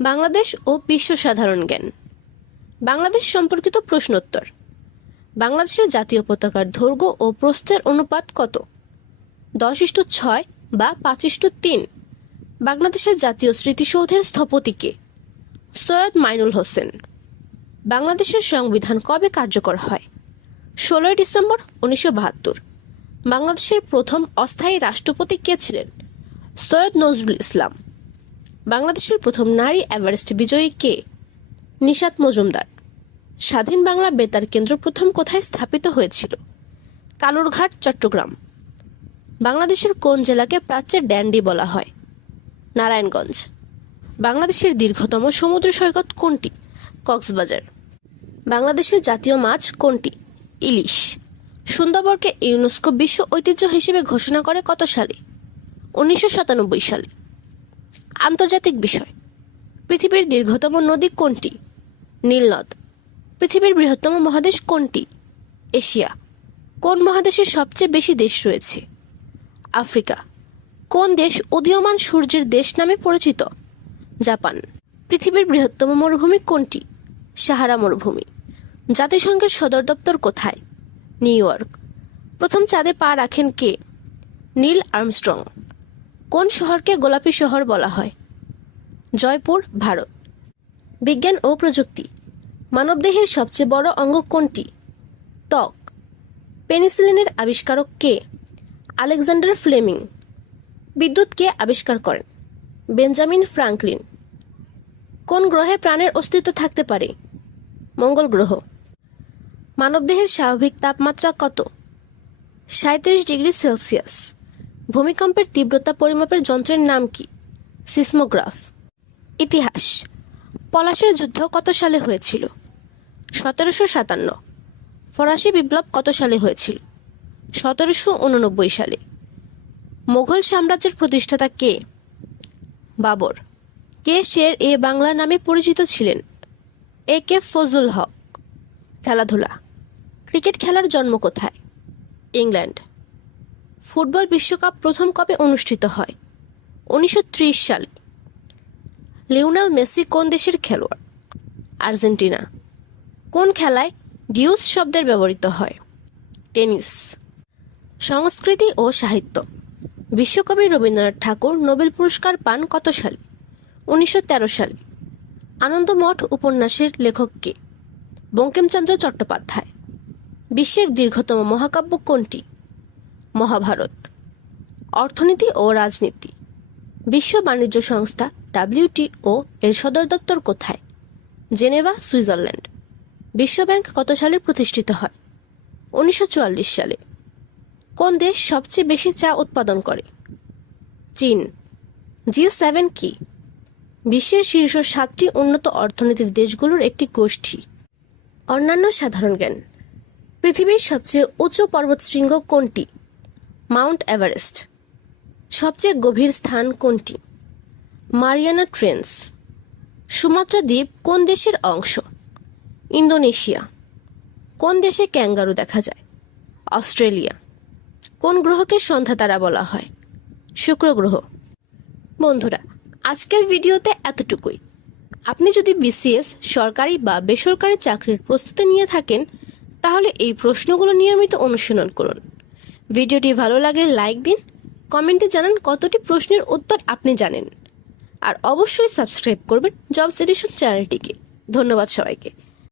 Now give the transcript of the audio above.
বাংলাদেশ ও বিশ্ব সাধারণ জ্ঞান। বাংলাদেশ সম্পর্কিত প্রশ্নোত্তর। বাংলাদেশের জাতীয় পতাকার দৈর্ঘ্য ও প্রস্থের অনুপাত কত? 10:6 বা 5:3। বাংলাদেশের জাতীয় স্মৃতিসৌধের স্থপতি কে? সৈয়দ মাইনুল হোসেন। বাংলাদেশের সংবিধান কবে কার্যকর হয়? 16 ডিসেম্বর 1972। বাংলাদেশের প্রথম অস্থায়ী রাষ্ট্রপতি কে ছিলেন? সৈয়দ নজরুল ইসলাম। বাংলাদেশের প্রথম নারী এভারেস্ট বিজয়ী কে? নিশাত মজুমদার। স্বাধীন বাংলা বেতার কেন্দ্র প্রথম কোথায় স্থাপিত হয়েছিল? কালুরঘাট, চট্টগ্রাম। বাংলাদেশের কোন জেলাকে প্রাচ্যের ড্যান্ডি বলা হয়? নারায়ণগঞ্জ। বাংলাদেশের দীর্ঘতম সমুদ্র সৈকত কোনটি? কক্সবাজার। বাংলাদেশের জাতীয় মাছ কোনটি? ইলিশ। সুন্দরবনকে ইউনেস্কো বিশ্ব ঐতিহ্য হিসেবে ঘোষণা করে কত সালে? 1997 সালে। আন্তর্জাতিক বিষয়। পৃথিবীর দীর্ঘতম নদী কোনটি? নীল নদ। পৃথিবীর বৃহত্তম মহাদেশ কোনটি? এশিয়া। কোন মহাদেশে সবচেয়ে বেশি দেশ রয়েছে? আফ্রিকা। কোন দেশ উদীয়মান সূর্যের দেশ নামে পরিচিত? জাপান। পৃথিবীর বৃহত্তম মরুভূমি কোনটি? সাহারা মরুভূমি। জাতিসংঘের সদর দপ্তর কোথায়? New York. প্রথম চাঁদে পা রাখেন কে? Neil Armstrong. কোন শহরকে গোলাপী শহর বলা হয়? জয়পুর, ভারত। বিজ্ঞান ও প্রযুক্তি। মানবদেহের সবচেয়ে বড় অঙ্গ কোনটি? ত্বক। পেনিসিলিনের আবিষ্কারক কে? Alexander Fleming. বিদ্যুৎ কে আবিষ্কার করেন? Benjamin Franklin. কোন গ্রহে প্রাণের অস্তিত্ব থাকতে পারে? মঙ্গল গ্রহ। মানবদেহের স্বাভাবিক তাপমাত্রা কত? 37 ডিগ্রি সেলসিয়াস। ভূমিকম্পের তীব্রতা পরিমাপের যন্ত্রের নাম কি? সিসমোগ্রাফ। ইতিহাস। পলাশের যুদ্ধ কত সালে হয়েছিল? 1757। ফরাসি বিপ্লব কত সালে হয়েছিল? 1789 সালে। মোগল সাম্রাজ্যের প্রতিষ্ঠাতা কে? বাবর। কে শের এ বাংলা নামে পরিচিত ছিলেন? এ কে ফজলুল হক। খেলাধুলা। ক্রিকেট খেলার জন্ম কোথায়? ইংল্যান্ড। ফুটবল বিশ্বকাপ প্রথম কবে অনুষ্ঠিত হয়? 1930 সালে। লিওনেল মেসি কোন দেশের খেলোয়াড়? আর্জেন্টিনা। কোন খেলায় ডিউস শব্দের ব্যবহৃত হয়? টেনিস। সংস্কৃতি ও সাহিত্য। বিশ্বকবি রবীন্দ্রনাথ ঠাকুর নোবেল পুরস্কার পান কত সালে? 1913 সালে। আনন্দমঠ উপন্যাসের লেখক কে? বঙ্কিমচন্দ্র চট্টোপাধ্যায়। বিশ্বের দীর্ঘতম মহাকাব্য কোনটি? মহাভারত। অর্থনীতি ও রাজনীতি। বিশ্ব বাণিজ্য সংস্থা WTO এর সদর দপ্তর কোথায়? Geneva, Switzerland. বিশ্বব্যাংক কত সালে প্রতিষ্ঠিত হয়? 1944 সালে। কোন দেশ সবচেয়ে বেশি চা উৎপাদন করে? চীন। G7 কি? বিশ্বের শীর্ষ 7টি উন্নত অর্থনীতির দেশগুলোর একটি গোষ্ঠী। অন্যান্য সাধারণ জ্ঞান। পৃথিবীর সবচেয়ে উঁচু পর্বতশৃঙ্গ কোনটি? Mount Everest. সবচেয়ে গভীর স্থান কোনটি? Mariana trench. সুমাত্রা দ্বীপ কোন দেশের অংশ? ইন্দোনেশিয়া। কোন দেশে ক্যাঙ্গারু দেখা যায়? অস্ট্রেলিয়া। কোন গ্রহকে সন্ধ্যা তারা বলা হয়? শুক্র গ্রহ। বন্ধুরা, আজকের ভিডিওতে এতটুকুই। আপনি যদি BCS সরকারি বা বেসরকারি চাকরির প্রস্তুতি নিয়ে থাকেন তাহলে এই প্রশ্নগুলো নিয়মিত অনুশীলন করুন। ভিডিওটি ভালো লাগলে লাইক দিন, কমেন্টে জানান কতটি প্রশ্নের উত্তর আপনি জানেন, আর অবশ্যই সাবস্ক্রাইব করবেন জবস এডিশন চ্যানেলটিকে। ধন্যবাদ সবাইকে।